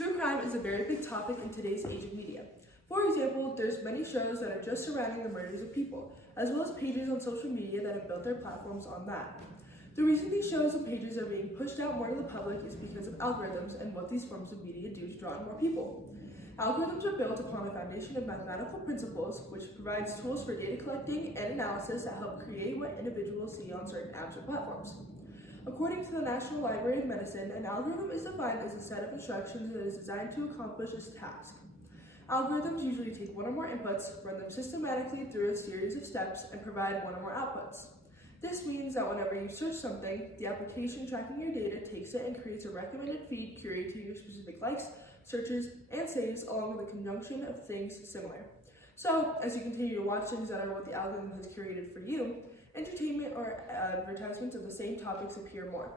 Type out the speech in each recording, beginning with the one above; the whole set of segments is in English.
True crime is a very big topic in today's age of media. For example, there's many shows that are just surrounding the murders of people, as well as pages on social media that have built their platforms on that. The reason these shows and pages are being pushed out more to the public is because of algorithms and what these forms of media do to draw in more people. Algorithms are built upon a foundation of mathematical principles, which provides tools for data collecting and analysis that help create what individuals see on certain apps or platforms. According to the National Library of Medicine, an algorithm is defined as a set of instructions that is designed to accomplish a task. Algorithms usually take one or more inputs, run them systematically through a series of steps, and provide one or more outputs. This means that whenever you search something, the application tracking your data takes it and creates a recommended feed curated to your specific likes, searches, and saves, along with a conjunction of things similar. So, as you continue to watch things that are what the algorithm has curated for you, entertainment or advertisements of the same topics appear more.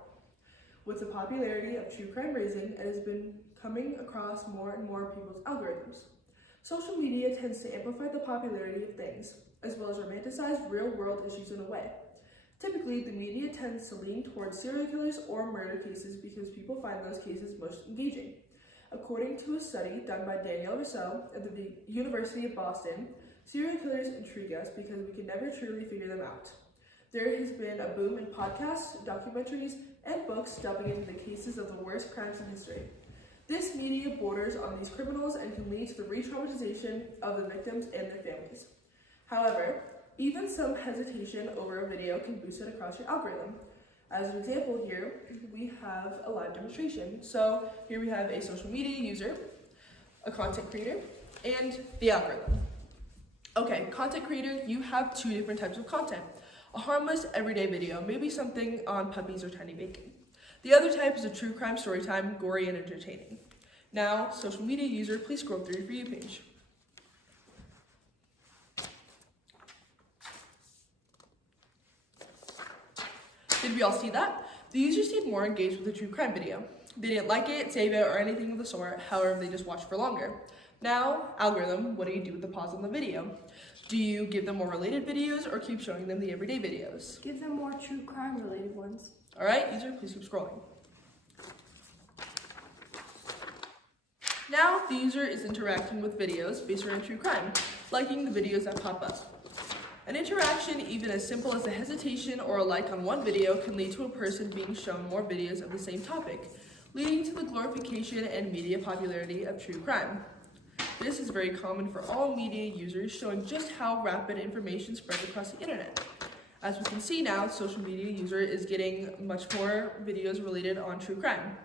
With the popularity of true crime rising, it has been coming across more and more people's algorithms. Social media tends to amplify the popularity of things, as well as romanticize real-world issues in a way. Typically, the media tends to lean towards serial killers or murder cases because people find those cases most engaging. According to a study done by Danielle Rousseau at the University of Boston, serial killers intrigue us because we can never truly figure them out. There has been a boom in podcasts, documentaries, and books delving into the cases of the worst crimes in history. This media borders on these criminals and can lead to the re-traumatization of the victims and their families. However, even some hesitation over a video can boost it across your algorithm. As an example here, we have a live demonstration. So here we have a social media user, a content creator, and the algorithm. Okay, content creator, you have two different types of content. A harmless, everyday video, maybe something on puppies or tiny bacon. The other type is a true crime story time, gory and entertaining. Now, social media user, please scroll through your For You page. Did we all see that? The users seemed more engaged with the true crime video. They didn't like it, save it, or anything of the sort, however, they just watched for longer. Now, algorithm, what do you do with the pause on the video? Do you give them more related videos or keep showing them the everyday videos? Give them more true crime related ones. All right, user, please keep scrolling. Now, the user is interacting with videos based around true crime, liking the videos that pop up. An interaction, even as simple as a hesitation or a like on one video, can lead to a person being shown more videos of the same topic, leading to the glorification and media popularity of true crime. This is very common for all media users, showing just how rapid information spreads across the internet. As we can see now, social media user is getting much more videos related on true crime.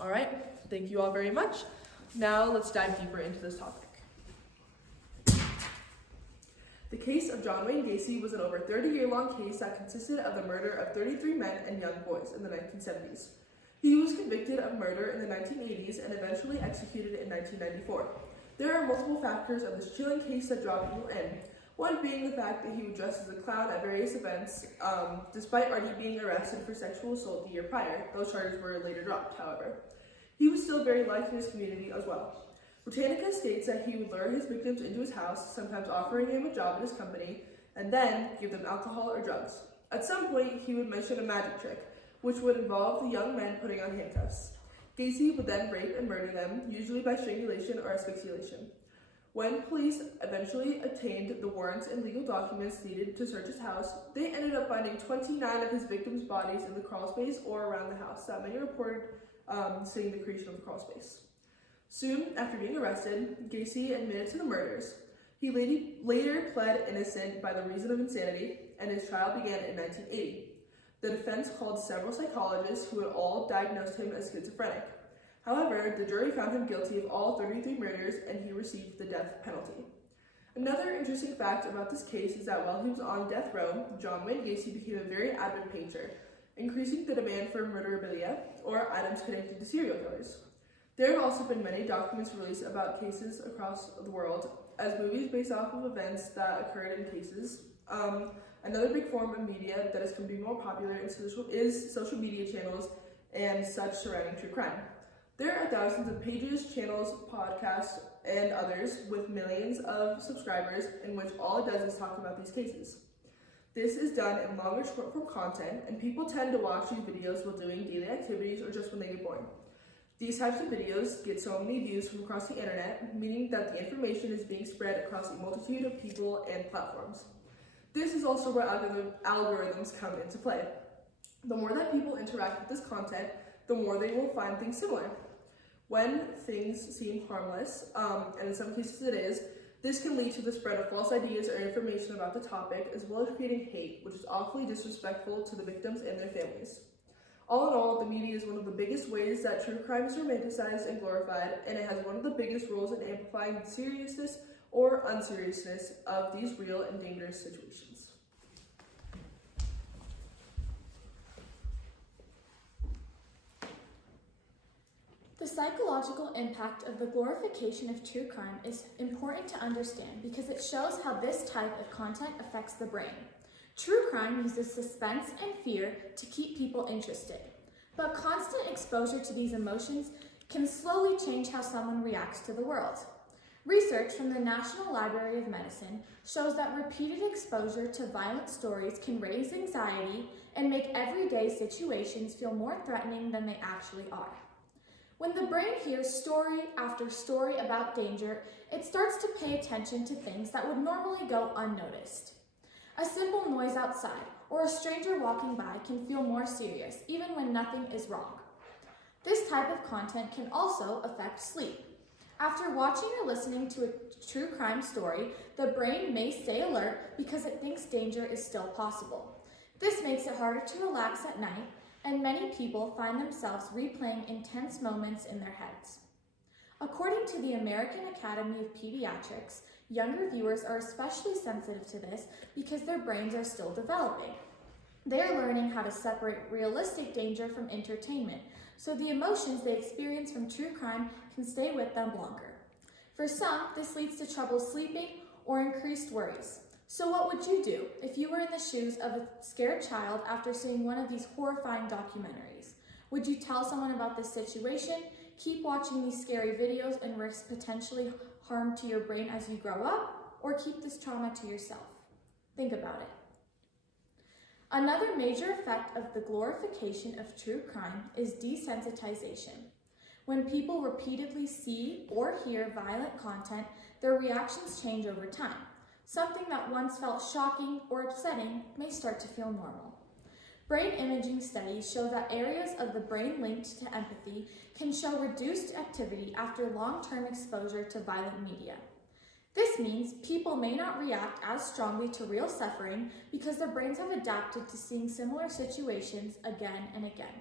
All right, thank you all very much. Now let's dive deeper into this topic. The case of John Wayne Gacy was an over 30-year-long case that consisted of the murder of 33 men and young boys in the 1970s. He was convicted of murder in the 1980s and eventually executed in 1994. There are multiple factors of this chilling case that draw people in, one being the fact that he would dress as a clown at various events, despite already being arrested for sexual assault the year prior. Those charges were later dropped, however. He was still very liked in his community as well. Britannica states that he would lure his victims into his house, sometimes offering him a job at his company, and then give them alcohol or drugs. At some point, he would mention a magic trick, which would involve the young men putting on handcuffs. Gacy would then rape and murder them, usually by strangulation or asphyxiation. When police eventually obtained the warrants and legal documents needed to search his house, they ended up finding 29 of his victims' bodies in the crawl space or around the house that many reported seeing the creation of the crawl space. Soon after being arrested, Gacy admitted to the murders. He later pled innocent by the reason of insanity, and his trial began in 1980. The defense called several psychologists who had all diagnosed him as schizophrenic. However, the jury found him guilty of all 33 murders, and he received the death penalty. Another interesting fact about this case is that while he was on death row, John Wayne Gacy became a very avid painter, increasing the demand for murderabilia, or items connected to serial killers. There have also been many documents released about cases across the world, as movies based off of events that occurred in cases. Another big form of media that has come to be more popular is social media channels and such surrounding true crime. There are thousands of pages, channels, podcasts, and others with millions of subscribers in which all it does is talk about these cases. This is done in longer short-form content, and people tend to watch these videos while doing daily activities or just when they get bored. These types of videos get so many views from across the internet, meaning that the information is being spread across a multitude of people and platforms. This is also where algorithms come into play. The more that people interact with this content, the more they will find things similar. When things seem harmless, and in some cases it is, this can lead to the spread of false ideas or information about the topic, as well as creating hate, which is awfully disrespectful to the victims and their families. All in all, the media is one of the biggest ways that true crime is romanticized and glorified, and it has one of the biggest roles in amplifying the seriousness or unseriousness of these real and dangerous situations. The psychological impact of the glorification of true crime is important to understand because it shows how this type of content affects the brain. True crime uses suspense and fear to keep people interested, but constant exposure to these emotions can slowly change how someone reacts to the world. Research from the National Library of Medicine shows that repeated exposure to violent stories can raise anxiety and make everyday situations feel more threatening than they actually are. When the brain hears story after story about danger, it starts to pay attention to things that would normally go unnoticed. A simple noise outside or a stranger walking by can feel more serious, even when nothing is wrong. This type of content can also affect sleep. After watching or listening to a true crime story, the brain may stay alert because it thinks danger is still possible. This makes it harder to relax at night, and many people find themselves replaying intense moments in their heads. According to the American Academy of Pediatrics, younger viewers are especially sensitive to this because their brains are still developing. They are learning how to separate realistic danger from entertainment, so the emotions they experience from true crime can stay with them longer. For some, this leads to trouble sleeping or increased worries. So what would you do if you were in the shoes of a scared child after seeing one of these horrifying documentaries? Would you tell someone about this situation, keep watching these scary videos and risk potentially harm to your brain as you grow up, or keep this trauma to yourself? Think about it. Another major effect of the glorification of true crime is desensitization. When people repeatedly see or hear violent content, their reactions change over time. Something that once felt shocking or upsetting may start to feel normal. Brain imaging studies show that areas of the brain linked to empathy can show reduced activity after long-term exposure to violent media. This means people may not react as strongly to real suffering because their brains have adapted to seeing similar situations again and again.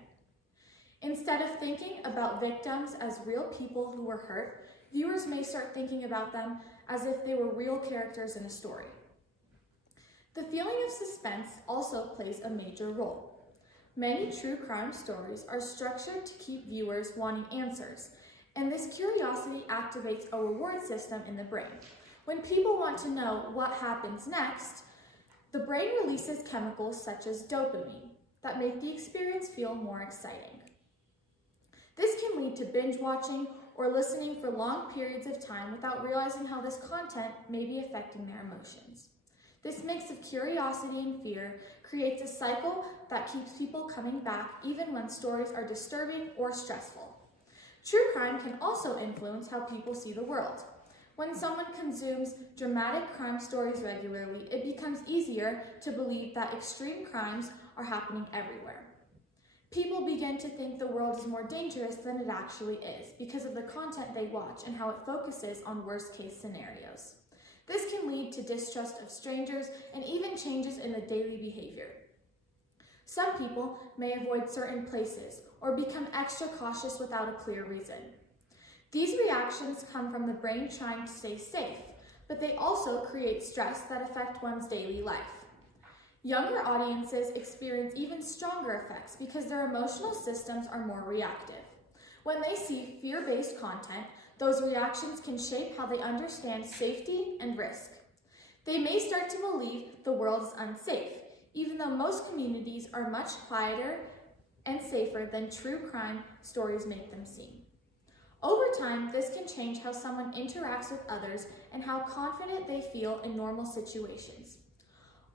Instead of thinking about victims as real people who were hurt, viewers may start thinking about them as if they were real characters in a story. The feeling of suspense also plays a major role. Many true crime stories are structured to keep viewers wanting answers, and this curiosity activates a reward system in the brain. When people want to know what happens next, the brain releases chemicals such as dopamine that make the experience feel more exciting. This can lead to binge watching or listening for long periods of time without realizing how this content may be affecting their emotions. This mix of curiosity and fear creates a cycle that keeps people coming back even when stories are disturbing or stressful. True crime can also influence how people see the world. When someone consumes dramatic crime stories regularly, it becomes easier to believe that extreme crimes are happening everywhere. People begin to think the world is more dangerous than it actually is because of the content they watch and how it focuses on worst-case scenarios. This can lead to distrust of strangers and even changes in the daily behavior. Some people may avoid certain places or become extra cautious without a clear reason. These reactions come from the brain trying to stay safe, but they also create stress that affect one's daily life. Younger audiences experience even stronger effects because their emotional systems are more reactive. When they see fear-based content, those reactions can shape how they understand safety and risk. They may start to believe the world is unsafe, even though most communities are much quieter and safer than true crime stories make them seem. Over time, this can change how someone interacts with others and how confident they feel in normal situations.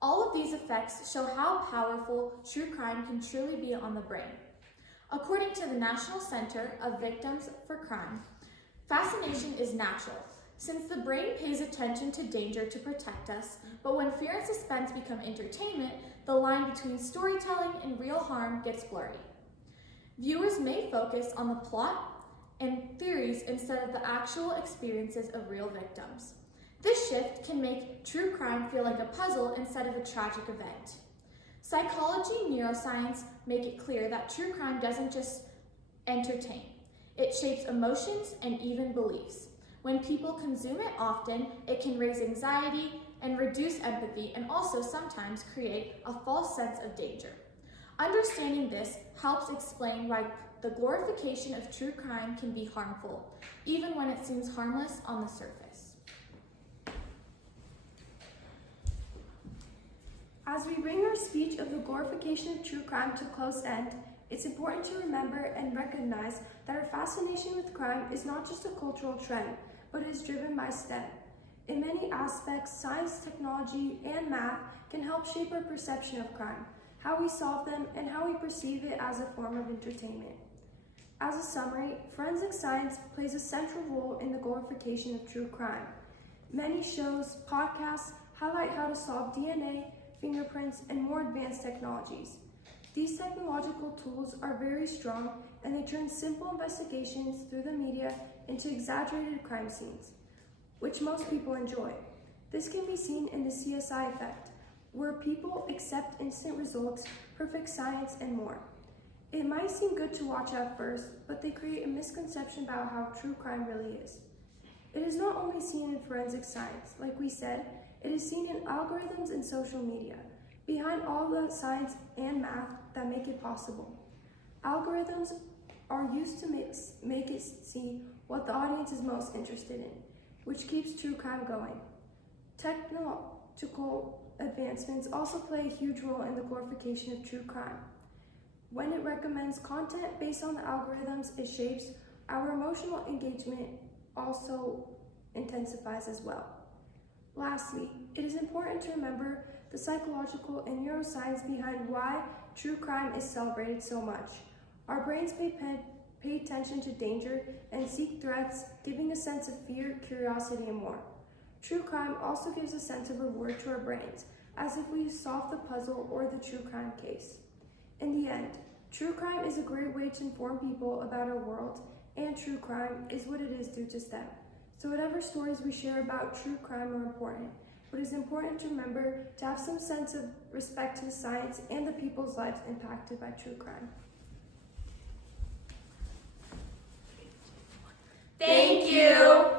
All of these effects show how powerful true crime can truly be on the brain. According to the National Center of Victims for Crime, fascination is natural, since the brain pays attention to danger to protect us, but when fear and suspense become entertainment, the line between storytelling and real harm gets blurry. Viewers may focus on the plot and theories instead of the actual experiences of real victims. This shift can make true crime feel like a puzzle instead of a tragic event. Psychology and neuroscience make it clear that true crime doesn't just entertain. It shapes emotions and even beliefs. When people consume it often, it can raise anxiety and reduce empathy, and also sometimes create a false sense of danger. Understanding this helps explain why the glorification of true crime can be harmful, even when it seems harmless on the surface. As we bring our speech of the glorification of true crime to a close end, it's important to remember and recognize that our fascination with crime is not just a cultural trend, but is driven by STEM. In many aspects, science, technology, and math can help shape our perception of crime, how we solve them, and how we perceive it as a form of entertainment. As a summary, forensic science plays a central role in the glorification of true crime. Many shows, podcasts highlight how to solve DNA, fingerprints, and more advanced technologies. These technological tools are very strong, and they turn simple investigations through the media into exaggerated crime scenes, which most people enjoy. This can be seen in the CSI effect, where people accept instant results, perfect science, and more. It might seem good to watch at first, but they create a misconception about how true crime really is. It is not only seen in forensic science, like we said, it is seen in algorithms and social media, behind all the science and math that make it possible. Algorithms are used to make it see what the audience is most interested in, which keeps true crime going. Technological advancements also play a huge role in the glorification of true crime. When it recommends content based on the algorithms it shapes, our emotional engagement also intensifies as well. Lastly, it is important to remember the psychological and neuroscience behind why true crime is celebrated so much. Our brains pay attention to danger and seek threats, giving a sense of fear, curiosity, and more. True crime also gives a sense of reward to our brains, as if we solve the puzzle or the true crime case. In the end, true crime is a great way to inform people about our world, and true crime is what it is due to STEM. So whatever stories we share about true crime are important, but it's important to remember to have some sense of respect to the science and the people's lives impacted by true crime. Thank you.